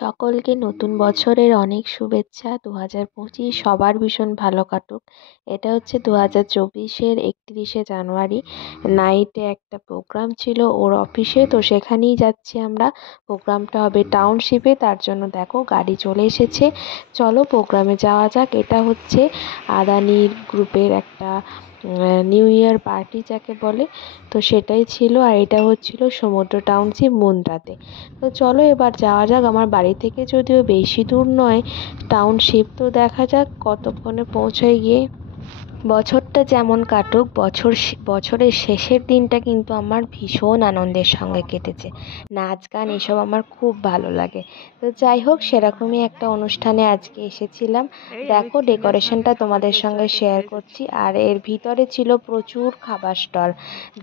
সকলকে নতুন বছরের অনেক শুভেচ্ছা। 2025 সবার ভীষণ ভালো কাটুক। এটা হচ্ছে 2024-এর 31শে জানুয়ারি। নাইটে একটা প্রোগ্রাম ছিল ওর অফিসে, তো সেখানেই যাচ্ছি আমরা। প্রোগ্রামটা হবে টাউনশিপে, তার জন্য দেখো গাড়ি চলে এসেছে। চলো প্রোগ্রামে যাওয়া যাক। এটা হচ্ছে আদানির গ্রুপের একটা নিউ ইয়ার পার্টি যাকে বলে, তো সেটাই ছিল। আর এটা হচ্ছিল সমুদ্র টাউনশিপ মুন্দ্রাতে। তো চলো এবার যাওয়া যাক। আমার বাড়ি থেকে যদিও বেশি দূর নয় টাউনশিপ, তো দেখা যাক কতক্ষণে পৌঁছাই গিয়ে। বছরটা যেমন কাটুক, বছরের শেষের দিনটা কিন্তু আমার ভীষণ আনন্দের সঙ্গে কেটেছে। নাচ গান এসব আমার খুব ভালো লাগে। তো যাই হোক, সেরকমই একটা অনুষ্ঠানে আজকে এসেছিলাম। দেখো ডেকোরেশনটা তোমাদের সঙ্গে শেয়ার করছি। আর এর ভিতরে ছিল প্রচুর খাবার স্টল।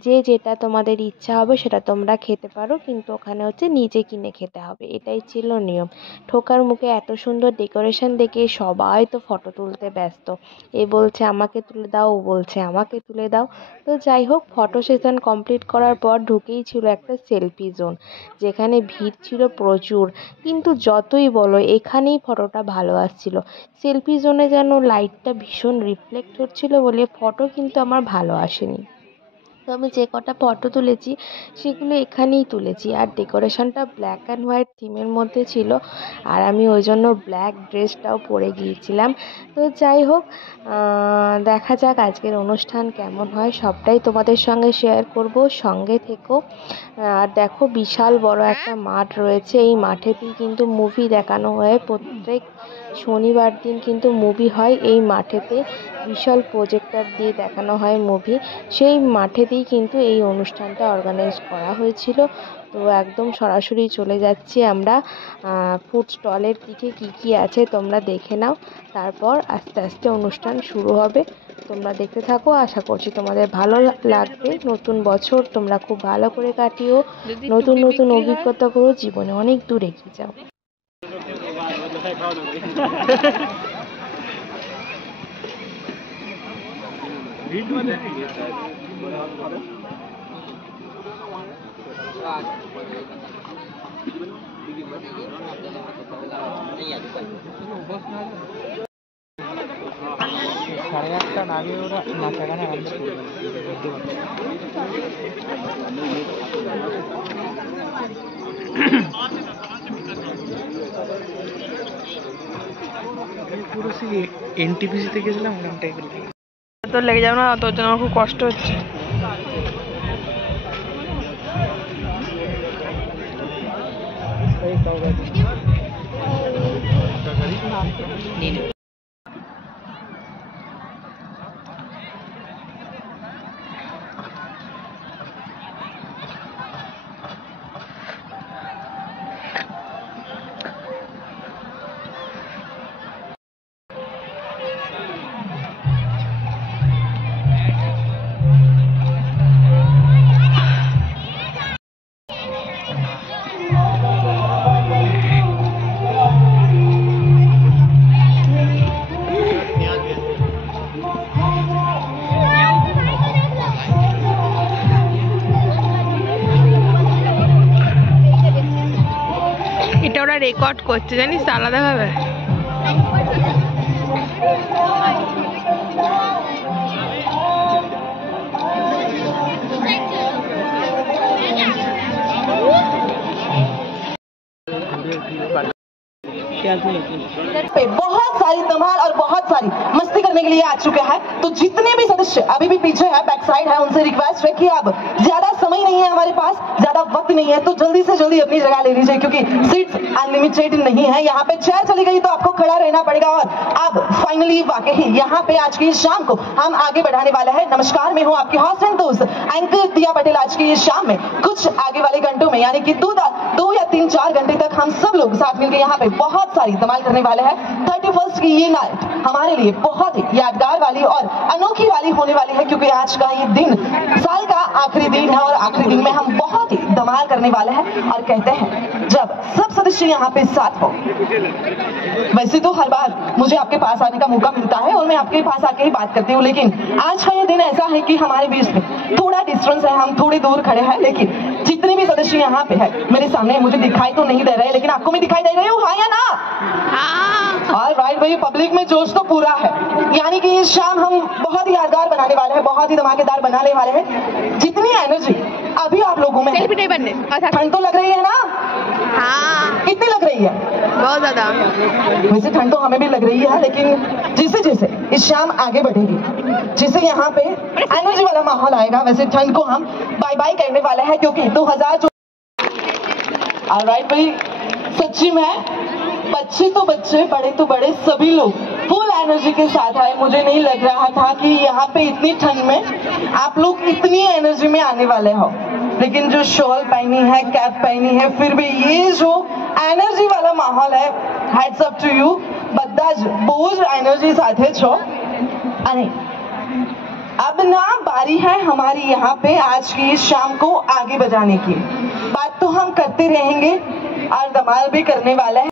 যে যেটা তোমাদের ইচ্ছা হবে সেটা তোমরা খেতে পারো, কিন্তু ওখানে হচ্ছে নিজে কিনে খেতে হবে, এটাই ছিল নিয়ম। ঠোকার মুখে এত সুন্দর ডেকোরেশন দেখে সবাই তো ফটো তুলতে ব্যস্ত। এ বলছে আমাকে তুলে দাও, ও বলছে আমাকে তুলে দাও। তো যাই হোক, ফটো সেশন কমপ্লিট করার পর ঢুকেই ছিল একটা সেলফি জোন, যেখানে ভিড় ছিল প্রচুর। কিন্তু যতই বলো এখানেই ফটোটা ভালো আসছিল। সেলফি জোনে যেন লাইটটা ভীষণ রিফ্লেক্ট হচ্ছিল বলে ফটো কিন্তু আমার ভালো আসেনি। তো আমি যে কটা ফটো তুলেছি সেগুলো এখানেই তুলেছি। আর ডেকোরেশনটা ব্ল্যাক অ্যান্ড হোয়াইট থিমের মধ্যে ছিল, আর আমি ওই জন্য ব্ল্যাক ড্রেসটাও পরে গিয়েছিলাম। তো যাই হোক, দেখা যাক আজকের অনুষ্ঠান কেমন হয়, সবটাই তোমাদের সঙ্গে শেয়ার করব, সঙ্গে থেকো। আর দেখো বিশাল বড় একটা মাঠ রয়েছে, এই মাঠেতেই কিন্তু মুভি দেখানো হয়। প্রত্যেক শনিবার দিন কিন্তু মুভি হয় এই মাঠেতে, বিশাল প্রজেক্টর দিয়ে দেখানো হয় মুভি। সেই মাঠেতেই কিন্তু এই অনুষ্ঠানটা অর্গানাইজ করা হয়েছিল। তো একদম সরাসরি চলে যাচ্ছি আমরা ফুড স্টলের দিকে। কি আছে তোমরা দেখে নাও, তারপর আস্তে আস্তে অনুষ্ঠান শুরু হবে। তোমরা দেখতে থাকো, আশা করছি তোমাদের ভালো লাগবে। নতুন বছর তোমরা খুব ভালো করে কাটিও, নতুন নতুন অভিজ্ঞতা করো, জীবনে অনেক দূর এগিয়ে যাও। সাড়ে আটটা আগে ওরা নাচাগানা আরম্ভ করবে। পুরো সেই এনটিপিসিতে গেছিলাম ওরকম টাইপের তো লেগে যাবে না, তোর জন্য আমার খুব কষ্ট হচ্ছে। এটা ওরা রেকর্ড করছে জানিস, আলাদাভাবে। बहुत सारी धमाल और बहुत सारी मस्ती करने के लिए आ चुके हैं। तो जितने भी सदस्य अभी भी पीछे है, बैक साइड है, उनसे रिक्वेस्ट है कि अब ज्यादा समय नहीं है हमारे पास, ज्यादा वक्त नहीं है, तो जल्दी से जल्दी अपनी जगह ले लीजिए, क्योंकि सीट्स अनलिमिटेड नहीं है। यहाँ पे चेयर चली गई तो आपको खड़ा रहना पड़ेगा। और अब फाइनली वाकई यहाँ पे आज की शाम को हम आगे बढ़ाने वाले हैं। नमस्कार, मैं हूँ आपकी हॉस्ट एंड दोस्त एंकर दिया पटेल। आज की इस शाम में कुछ आगे वाले घंटों में, यानी कि 2 या 3-4 घंटे तक हम सब लोग साथ मिलकर यहाँ पे बहुत सारी धमाल करने वाले हैं। 31st की ये नाइट हमारे लिए बहुत ही यादगार वाली और अनोखी वाली होने वाली है, क्योंकि आज का ये दिन साल का आखिरी दिन है और आखिरी दिन में हम बहुत ही धमाल करने वाले हैं। और कहते हैं जब सब सदस्य यहाँ पे साथ हो, वैसे तो हर बार मुझे आपके पास आने का मौका मिलता है और मैं आपके पास आके ही बात करती हूँ, लेकिन आज का ये दिन ऐसा है कि हमारे बीच में थोड़ा डिस्टेंस है, हम थोड़ी दूर खड़े हैं, लेकिन जितने भी सदस्य यहाँ पे है मेरे सामने, मुझे दिखाई तो नहीं दे रहे लेकिन आपको मैं दिखाई दे रही हूँ, हाँ या ना? ऑलराइट भाई, पब्लिक में जोश तो पूरा है। यानी कि इस शाम हम बहुत ही यादगार बनाने वाले हैं, बहुत ही धमाकेदार बनाने वाले हैं। जितनी एनर्जी अभी आप लोगों में है, नहीं बनने ठंड तो लग रही है ना? हाँ, कितनी लग रही है? बहुत ज्यादा। वैसे ठंड तो हमें भी लग रही है, लेकिन जैसे जैसे इस शाम आगे बढ़ेगी, जैसे यहाँ पे एनर्जी वाला माहौल आएगा, वैसे ठंड को हम बाय बाय करने वाले हैं, क्योंकि 2000। ऑलराइट भाई, सच्ची में बच्चे तो बच्चे, बड़े तो बड़े, सभी लोग फुल एनर्जी के साथ आए। मुझे नहीं लग रहा था कि यहाँ पे इतनी ठंड में आप लोग इतनी एनर्जी में आने वाले हो, लेकिन जो शॉल पहनी है, कैप पहनी है, फिर भी ये जो एनर्जी वाला माहौल है, हैट्स अप टू यू। બધા જ બહુ જ એનર્જી સાથે છો। અને अब ना बारी है हमारी यहाँ पे आज की इस शाम को आगे बढ़ाने की। बात तो हम करते रहेंगे और धमाल भी करने वाले हैं।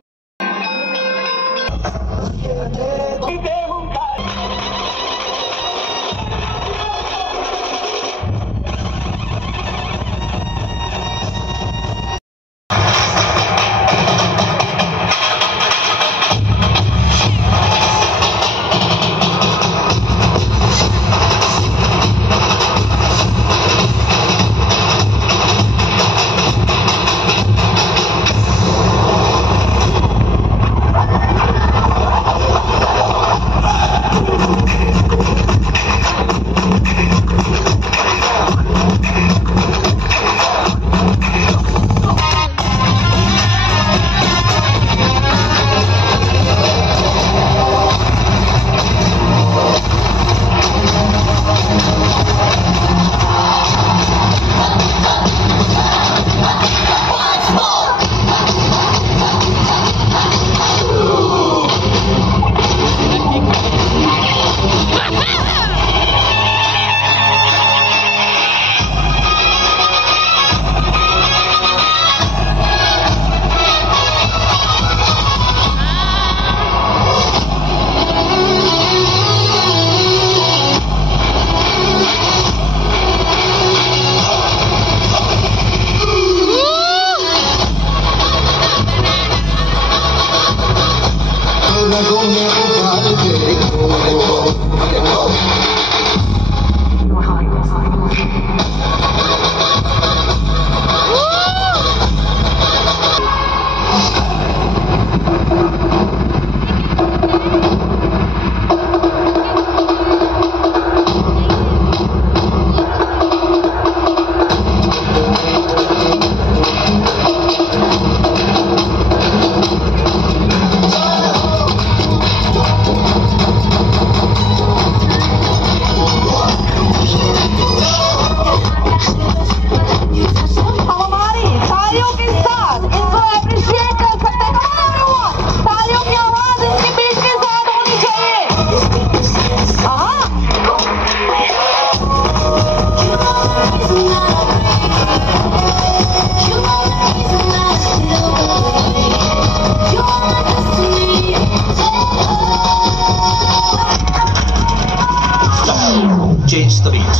Change the beat.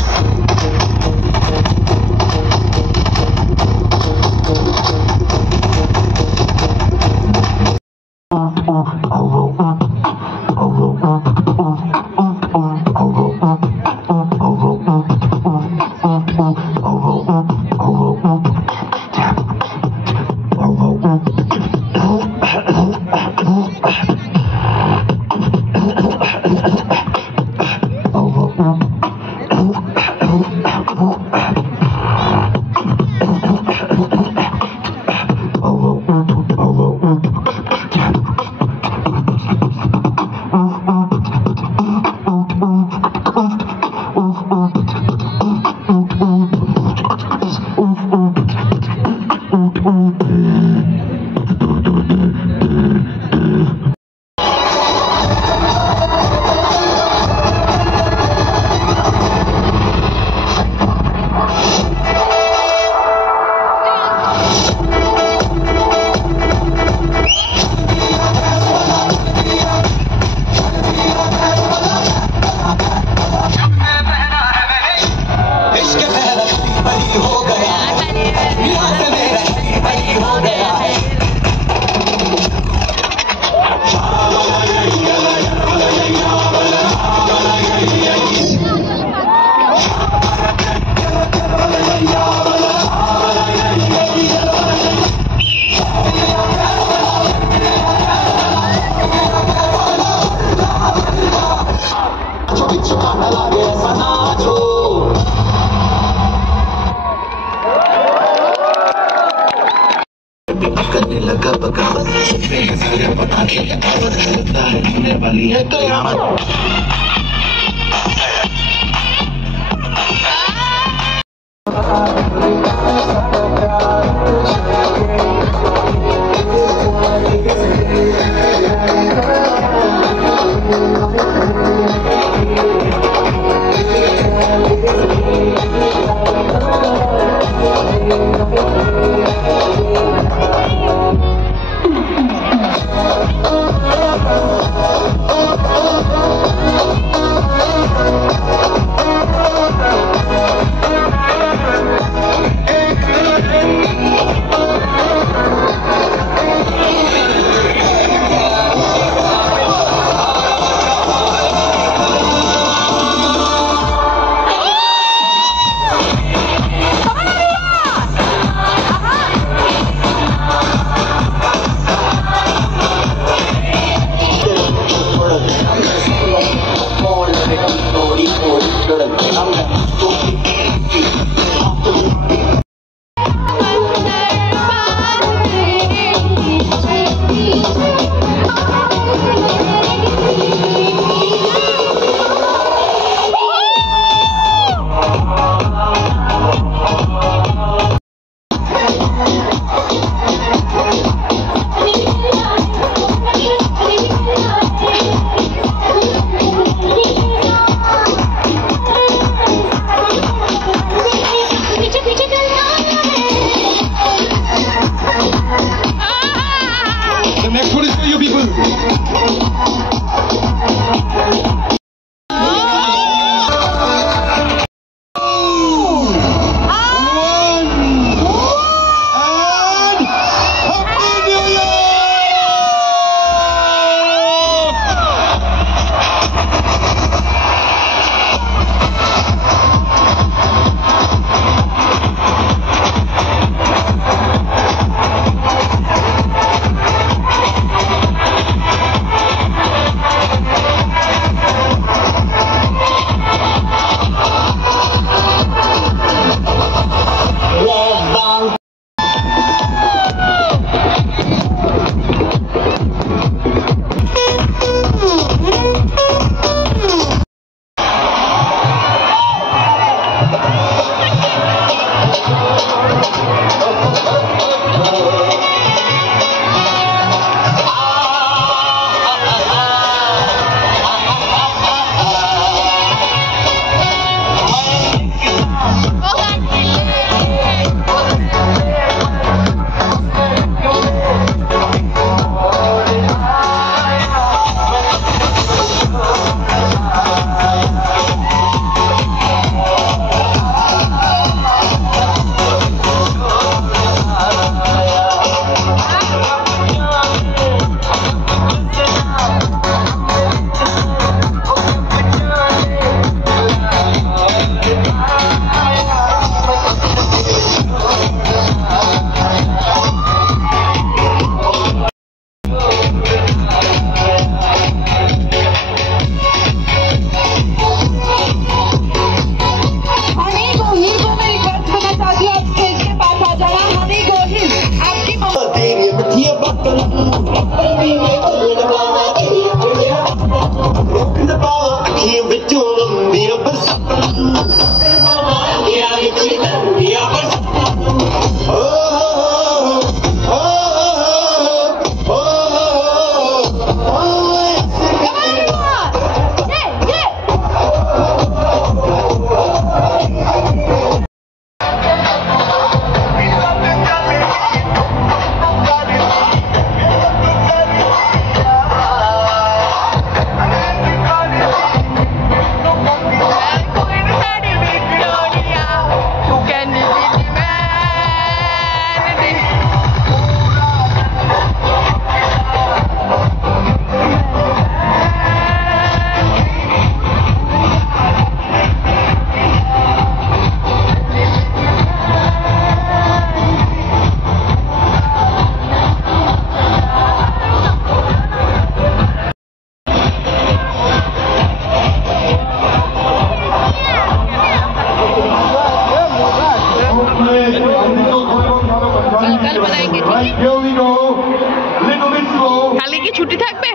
কালকে কি ছুটি থাকবে?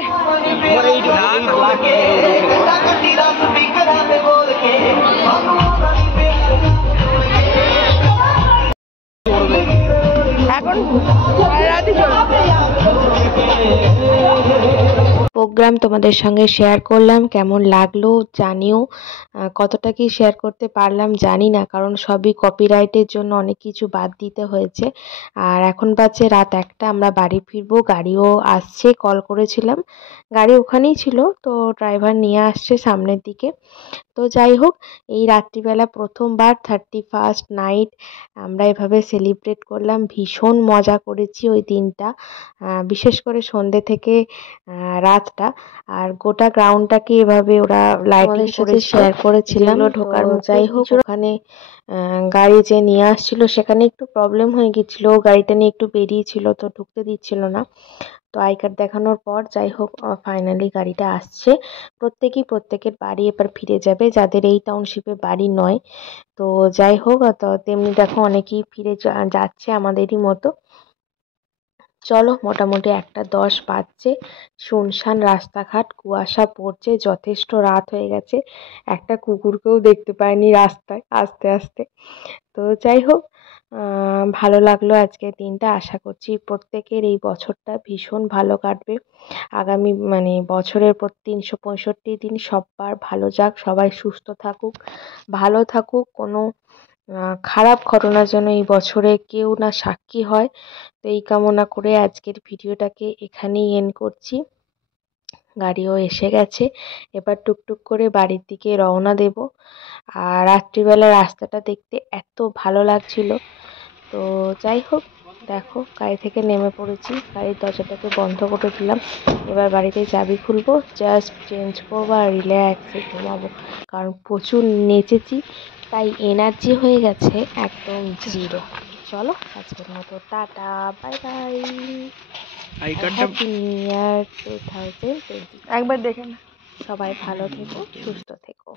এখন সারা রাতই চলবে। প্রোগ্রাম তোমাদের সঙ্গে শেয়ার করলাম, কেমন লাগলো জানিও। কতটা কি শেয়ার করতে পারলাম জানি না, কারণ সবই কপিরাইটের জন্য অনেক কিছু বাদ দিতে হয়েছে। আর এখন বাজে রাত 1টা, আমরা বাড়ি ফিরবো, গাড়িও আসছে, কল করেছিলাম, গাড়ি ওখানেই ছিল, তো ড্রাইভার নিয়ে আসছে সামনের দিকে। তো যাই হোক, এই রাত্রিবেলা প্রথমবার 31st নাইট আমরা এভাবে সেলিব্রেট করলাম, ভীষণ মজা করেছি ওই দিনটা, বিশেষ করে সন্ধ্যে থেকে রাতটা। আর গোটা গ্রাউন্ডটাকে এভাবে ওরা লাইটিং করে শেয়ার করেছিলাম ঢোকার মুখে। যাই হোক, ওখানে গাড়ি যে নিয়ে আসছিল সেখানে একটু প্রবলেম হয়ে গেছিল, গাড়িটা নিয়ে একটু বেরিয়েছিল, তো ঢুকতে দিচ্ছিল না। তো আই কার্ড দেখানোর পর যাই হোক ফাইনালি গাড়িটা আসছে। প্রত্যেকেই প্রত্যেকের বাড়ি এবার ফিরে যাবে, যাদের এই টাউনশিপে বাড়ি নয়। তো যাই হোক, তো তেমনি দেখো অনেকেই ফিরে যাচ্ছে আমাদেরই মতো। চলো, মোটামুটি 1টা 10 বাজছে, শুনশান রাস্তাঘাট, কুয়াশা পড়ছে, যথেষ্ট রাত হয়ে গেছে, একটা কুকুরকেও দেখতে পাইনি রাস্তায় আস্তে আস্তে। তো যাই হোক, ভালো লাগলো আজকের দিনটা। আশা করছি প্রত্যেকের এই বছরটা ভীষণ ভালো কাটবে। আগামী মানে বছরের 365 দিন সবার ভালো যাক, সবাই সুস্থ থাকুক, ভালো থাকুক, কোনো খারাপ ঘটনা যেন এই বছরে কেউ না সাক্ষী হয়। তো এই কামনা করে আজকের ভিডিওটাকে এখানেই এন্ড করছি। গাড়িও এসে গেছে, এবার টুকটুক করে বাড়ির দিকে রওনা দেব। আর রাত্রিবেলা রাস্তাটা দেখতে এত ভালো লাগছিল। তো যাই হোক, দেখো গাড়ি থেকে নেমে পড়েছি, গাড়ির দরজাটাকে বন্ধ করে দিলাম, এবার বাড়িতে চাবি খুলবো, জাস্ট চেঞ্জ করবো আর রিল্যাক্সে ঘুমাবো, কারণ প্রচুর নেচেছি, তাই এনার্জি হয়ে গেছে একদম জিরো। চলো, আজকের মতো টাটা, বাই বাই, আই কার্ডটা হ্যাপি নিউ ইয়ার 2020। একবার দেখে না। সবাই ভালো থেকো, সুস্থ থেকো।